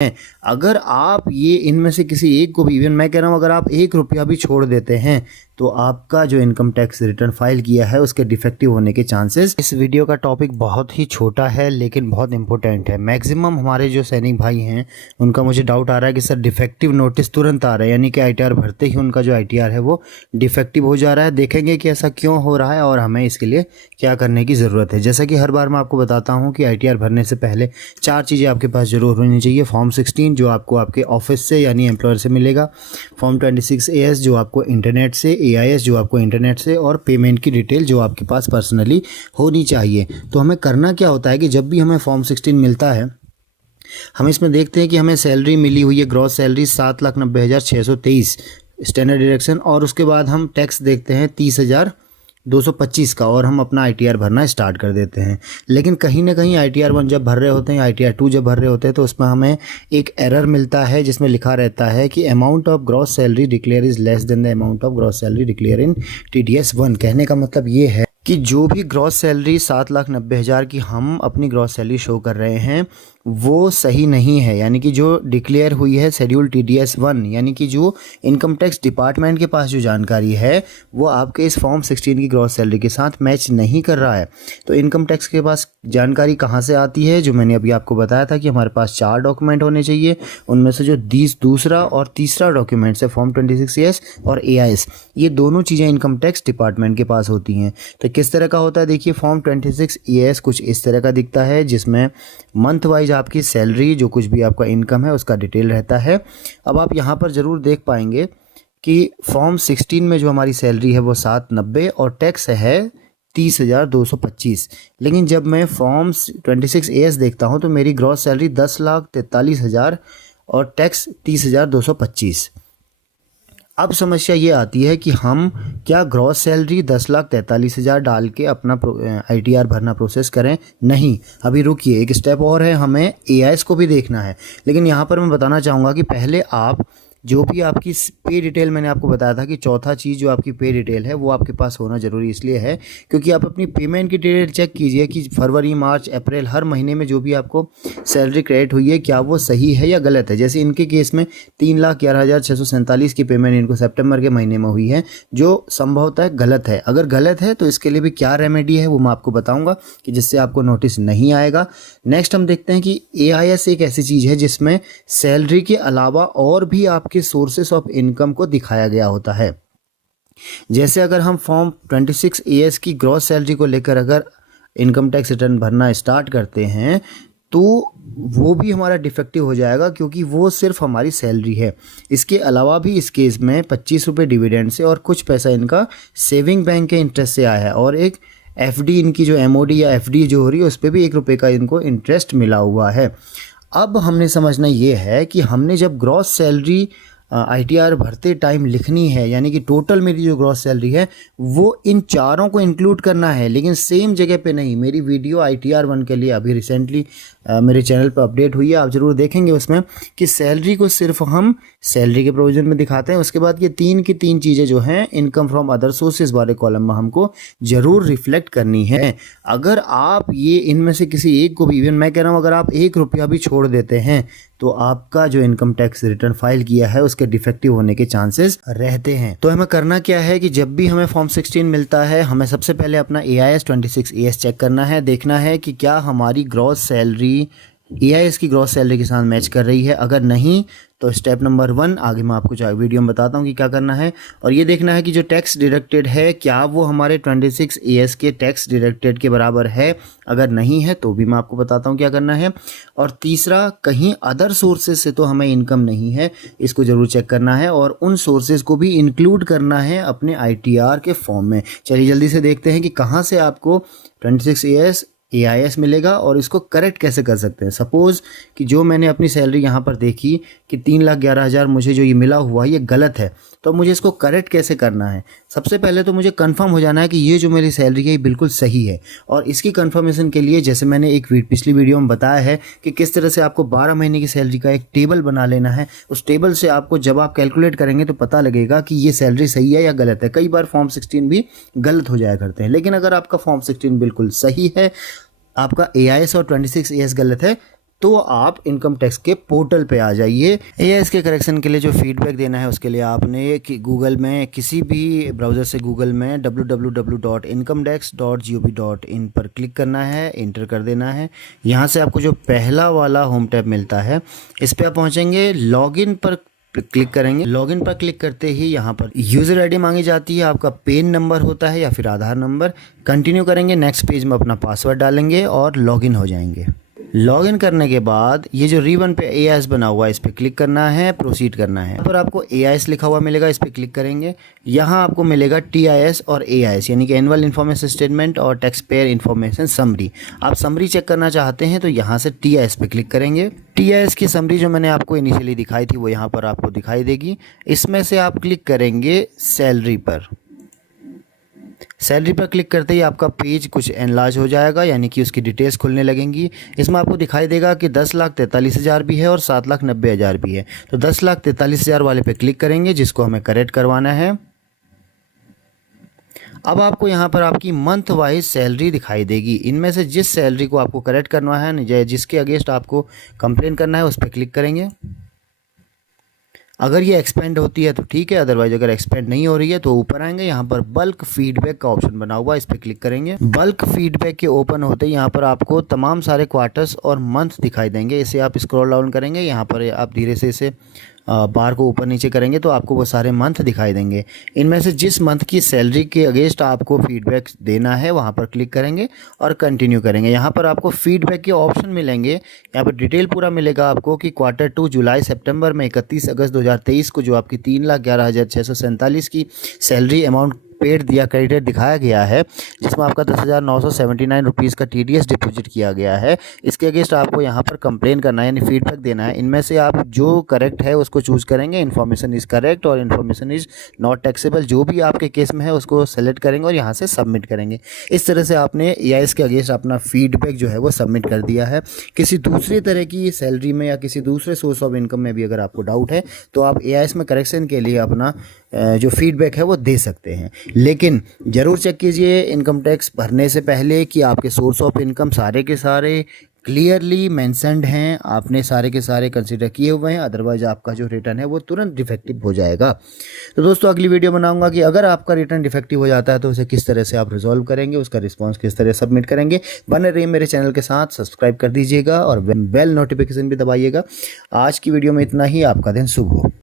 हैं। अगर आप ये इनमें से किसी एक को भी, इवन मैं कह रहा हूँ अगर आप 1 रुपया भी छोड़ देते हैं तो आपका जो इनकम टैक्स रिटर्न फाइल किया है उसके डिफेक्टिव होने के चांसेस। इस वीडियो का टॉपिक बहुत ही छोटा है लेकिन बहुत इंपॉर्टेंट है। मैक्सिमम हमारे जो सैनिक भाई हैं उनका मुझे डाउट आ रहा है कि सर डिफेक्टिव नोटिस तुरंत आ रहा है, यानी कि आईटीआर भरते ही उनका जो आईटीआर है वो डिफेक्टिव हो जा रहा है। देखेंगे कि ऐसा क्यों हो रहा है और हमें इसके लिए क्या करने की ज़रूरत है। जैसा कि हर बार मैं आपको बताता हूँ कि आईटीआर भरने से पहले 4 चीज़ें आपके पास जरूर होनी चाहिए। फॉर्म 16 जो आपको आपके ऑफिस से यानी एम्प्लॉयर से मिलेगा, फॉर्म 26 एएस जो आपको इंटरनेट से, एआईएस जो आपको इंटरनेट से, और पेमेंट की डिटेल जो आपके पास पर्सनली होनी चाहिए। तो हमें करना क्या होता है कि जब भी हमें फॉर्म 16 मिलता है हम इसमें देखते हैं कि हमें सैलरी मिली हुई है, ग्रॉस सैलरी 7,90,623 स्टैंडर्ड डिडक्शन, और उसके बाद हम टैक्स देखते हैं 30,225 का और हम अपना आईटीआर भरना स्टार्ट कर देते हैं। लेकिन कहीं ना कहीं आईटीआर 1 जब भर रहे होते हैं, आईटीआर 2 जब भर रहे होते हैं तो उसमें हमें एक एरर मिलता है जिसमें लिखा रहता है कि amount of gross salary declare is less than the amount of gross salary declare in TDS 1। कहने का मतलब ये है कि जो भी ग्रॉस सैलरी 7,90,000 की हम अपनी ग्रॉस सैलरी शो कर रहे हैं वो सही नहीं है, यानी कि जो डिक्लेयर हुई है शेड्यूल टीडीएस 1, यानी कि जो इनकम टैक्स डिपार्टमेंट के पास जो जानकारी है वो आपके इस फॉर्म 16 की ग्रॉस सैलरी के साथ मैच नहीं कर रहा है। तो इनकम टैक्स के पास जानकारी कहाँ से आती है? जो मैंने अभी आपको बताया था कि हमारे पास 4 डॉक्यूमेंट होने चाहिए, उनमें से जो दूसरा और तीसरा डॉक्यूमेंट्स है फॉर्म 26 और एआईएस, ये दोनों चीज़ें इनकम टैक्स डिपार्टमेंट के पास होती हैं। तो किस तरह का होता है देखिए, फॉर्म 26 एआईएस कुछ इस तरह का दिखता है जिसमें मंथ वाइज आपकी सैलरी जो कुछ भी आपका इनकम है उसका डिटेल रहता है। अब आप यहाँ पर ज़रूर देख पाएंगे कि फॉर्म 16 में जो हमारी सैलरी है वो 790 और टैक्स है 30,225। लेकिन जब मैं फॉर्म 26 एएस देखता हूँ तो मेरी ग्रॉस सैलरी 10,43,000 और टैक्स 30,225। अब समस्या ये आती है कि हम क्या ग्रॉस सैलरी 10,43,000 डाल के अपना आईटीआर भरना प्रोसेस करें? नहीं, अभी रुकिए, एक स्टेप और है, हमें एआईएस को भी देखना है। लेकिन यहाँ पर मैं बताना चाहूँगा कि पहले आप जो भी आपकी पे डिटेल, मैंने आपको बताया था कि चौथा चीज़ जो आपकी पे डिटेल है वो आपके पास होना ज़रूरी इसलिए है क्योंकि आप अपनी पेमेंट की डिटेल चेक कीजिए कि फरवरी, मार्च, अप्रैल हर महीने में जो भी आपको सैलरी क्रेडिट हुई है क्या वो सही है या गलत है। जैसे इनके केस में 3,11,647 की पेमेंट इनको सितंबर के महीने में हुई है जो संभवतः गलत है। अगर गलत है तो इसके लिए भी क्या रेमेडी है वो मैं आपको बताऊँगा कि जिससे आपको नोटिस नहीं आएगा। नेक्स्ट हम देखते हैं कि एआईएस एक ऐसी चीज़ है जिसमें सैलरी के अलावा और भी आपके सोर्सेस ऑफ इनकम को दिखाया गया होता है। जैसे अगर हम फॉर्म 26 एएस की ग्रॉस सैलरी को लेकर अगर इनकम टैक्स रिटर्न भरना स्टार्ट करते हैं तो वो भी हमारा डिफेक्टिव हो जाएगा क्योंकि वो सिर्फ हमारी सैलरी है। इसके अलावा भी इस केस में 25 रुपये डिविडेंड से और कुछ पैसा इनका सेविंग बैंक के इंटरेस्ट से आया है और एक एफडी इनकी जो एमओडी या एफडी जो हो रही है उस पर भी 1 रुपये का इनको इंटरेस्ट मिला हुआ है। अब हमने समझना ये है कि हमने जब ग्रॉस सैलरी आईटीआर भरते टाइम लिखनी है, यानी कि टोटल मेरी जो ग्रॉस सैलरी है वो इन चारों को इंक्लूड करना है, लेकिन सेम जगह पे नहीं। मेरी वीडियो आईटीआर 1 के लिए अभी रिसेंटली मेरे चैनल पर अपडेट हुई है, आप ज़रूर देखेंगे उसमें कि सैलरी को सिर्फ हम सैलरी के प्रोविजन में दिखाते हैं। उसके बाद ये 3 की 3 चीज़ें जो हैं इनकम फ्रॉम अदर सोर्सेज वाले कॉलम में हमको ज़रूर रिफ्लेक्ट करनी है। अगर आप ये इनमें से किसी एक को भी, इवन मैं कह रहा हूँ अगर आप 1 रुपया भी छोड़ देते हैं तो आपका जो इनकम टैक्स रिटर्न फाइल किया है उसके डिफेक्टिव होने के चांसेस रहते हैं। तो हमें करना क्या है कि जब भी हमें फॉर्म 16 मिलता है हमें सबसे पहले अपना एआईएस 26 एएस चेक करना है, देखना है कि क्या हमारी ग्रॉस सैलरी एआईएस की ग्रॉस सैलरी के साथ मैच कर रही है। अगर नहीं तो स्टेप नंबर 1 आगे मैं आपको वीडियो में बताता हूँ कि क्या करना है। और ये देखना है कि जो टैक्स डिडक्टेड है क्या वो हमारे 26 एएस के टैक्स डिडक्टेड के बराबर है। अगर नहीं है तो भी मैं आपको बताता हूँ क्या करना है। और तीसरा, कहीं अदर सोर्सेज से तो हमें इनकम नहीं है, इसको ज़रूर चेक करना है और उन सोर्सेज को भी इंक्लूड करना है अपने आईटीआर के फॉर्म में। चलिए जल्दी से देखते हैं कि कहाँ से आपको 26 एएस एआईएस मिलेगा और इसको करेक्ट कैसे कर सकते हैं। सपोज़ कि जो मैंने अपनी सैलरी यहाँ पर देखी कि 3,11,000 मुझे जो ये मिला हुआ है ये गलत है, तो मुझे इसको करेक्ट कैसे करना है? सबसे पहले तो मुझे कंफर्म हो जाना है कि ये जो मेरी सैलरी है ये बिल्कुल सही है। और इसकी कंफर्मेशन के लिए जैसे मैंने एक पिछली वीडियो में बताया है कि किस तरह से आपको 12 महीने की सैलरी का एक टेबल बना लेना है। उस टेबल से आपको जब आप कैलकुलेट करेंगे तो पता लगेगा कि ये सैलरी सही है या गलत है। कई बार फॉर्म 16 भी गलत हो जाया करते हैं, लेकिन अगर आपका फॉर्म 16 बिल्कुल सही है, आपका एआईएस और 26 एएस गलत है, तो आप इनकम टैक्स के पोर्टल पे आ जाइए। एआईएस के करेक्शन के लिए जो फीडबैक देना है उसके लिए आपने गूगल में किसी भी ब्राउज़र से गूगल में www.incomedex.gov.in पर क्लिक करना है, इंटर कर देना है। यहाँ से आपको जो पहला वाला होम टैब मिलता है इस पर आप पहुँचेंगे, लॉगिन पर क्लिक करेंगे। लॉगिन पर क्लिक करते ही यहाँ पर यूज़र आईडी मांगी जाती है, आपका पेन नंबर होता है या फिर आधार नंबर। कंटिन्यू करेंगे, नेक्स्ट पेज में अपना पासवर्ड डालेंगे और लॉगिन हो जाएंगे। लॉगिन करने के बाद ये जो रिबन पे एआईएस बना हुआ है इस पर क्लिक करना है, प्रोसीड करना है। यहाँ पर आपको एआईएस लिखा हुआ मिलेगा, इस पर क्लिक करेंगे। यहाँ आपको मिलेगा टीआईएस और एआईएस यानी कि एनुअल इन्फॉर्मेशन स्टेटमेंट और टैक्स पेयर इन्फॉर्मेशन समरी। आप समरी चेक करना चाहते हैं तो यहाँ से टीआईएस पे क्लिक करेंगे। टीआईएस की समरी जो मैंने आपको इनिशियली दिखाई थी वो यहाँ पर आपको दिखाई देगी। इसमें से आप क्लिक करेंगे सैलरी पर। सैलरी पर क्लिक करते ही आपका पेज कुछ एनलार्ज हो जाएगा, यानी कि उसकी डिटेल्स खुलने लगेंगी। इसमें आपको दिखाई देगा कि 10,43,000 भी है और 7,90,000 भी है। तो 10,43,000 वाले पे क्लिक करेंगे जिसको हमें करेक्ट करवाना है। अब आपको यहाँ पर आपकी मंथ वाइज सैलरी दिखाई देगी। इनमें से जिस सैलरी को आपको करेक्ट करना है, जिसके अगेंस्ट आपको कंप्लेन करना है, उस पर क्लिक करेंगे। अगर ये एक्सपेंड होती है तो ठीक है, अदरवाइज अगर एक्सपेंड नहीं हो रही है तो ऊपर आएंगे, यहाँ पर बल्क फीडबैक का ऑप्शन बना हुआ है, इस पर क्लिक करेंगे। बल्क फीडबैक के ओपन होते ही यहाँ पर आपको तमाम सारे क्वार्टर्स और मंथ दिखाई देंगे। इसे आप स्क्रॉल डाउन करेंगे, यहाँ पर आप धीरे से इसे बार को ऊपर नीचे करेंगे तो आपको वो सारे मंथ दिखाई देंगे। इनमें से जिस मंथ की सैलरी के अगेंस्ट आपको फीडबैक देना है वहाँ पर क्लिक करेंगे और कंटिन्यू करेंगे। यहाँ पर आपको फीडबैक के ऑप्शन मिलेंगे, यहाँ पर डिटेल पूरा मिलेगा आपको कि Q2 जुलाई सितंबर में 31 अगस्त 2023 को जो आपकी 3,11,647 की सैलरी अमाउंट पेड दिया क्रेडिट दिखाया गया है, जिसमें आपका 10,979 रुपीज़ का टीडीएस डिपॉजिट किया गया है। इसके अगेंस्ट आपको यहाँ पर कंप्लेन करना है यानी फीडबैक देना है। इनमें से आप जो करेक्ट है उसको चूज़ करेंगे, इन्फॉर्मेशन इज़ करेक्ट और इन्फॉर्मेशन इज़ नॉट टैक्सेबल, जो भी आपके केस में है उसको सेलेक्ट करेंगे और यहाँ से सबमिट करेंगे। इस तरह से आपने एआईएस के अगेंस्ट अपना फीडबैक जो है वो सबमिट कर दिया है। किसी दूसरी तरह की सैलरी में या किसी दूसरे सोर्स ऑफ इनकम में भी अगर आपको डाउट है तो आप एआईएस में करेक्शन के लिए अपना जो फीडबैक है वो दे सकते हैं। लेकिन ज़रूर चेक कीजिए इनकम टैक्स भरने से पहले कि आपके सोर्स ऑफ इनकम सारे के सारे क्लियरली मेंशन्ड हैं, आपने सारे के सारे कंसिडर किए हुए हैं, अदरवाइज आपका जो रिटर्न है वो तुरंत डिफेक्टिव हो जाएगा। तो दोस्तों अगली वीडियो बनाऊंगा कि अगर आपका रिटर्न डिफेक्टिव हो जाता है तो उसे किस तरह से आप रिजॉल्व करेंगे, उसका रिस्पॉन्स किस तरह सबमिट करेंगे। बने रहिए मेरे चैनल के साथ, सब्सक्राइब कर दीजिएगा और बेल नोटिफिकेशन भी दबाइएगा। आज की वीडियो में इतना ही, आपका दिन शुभ हो।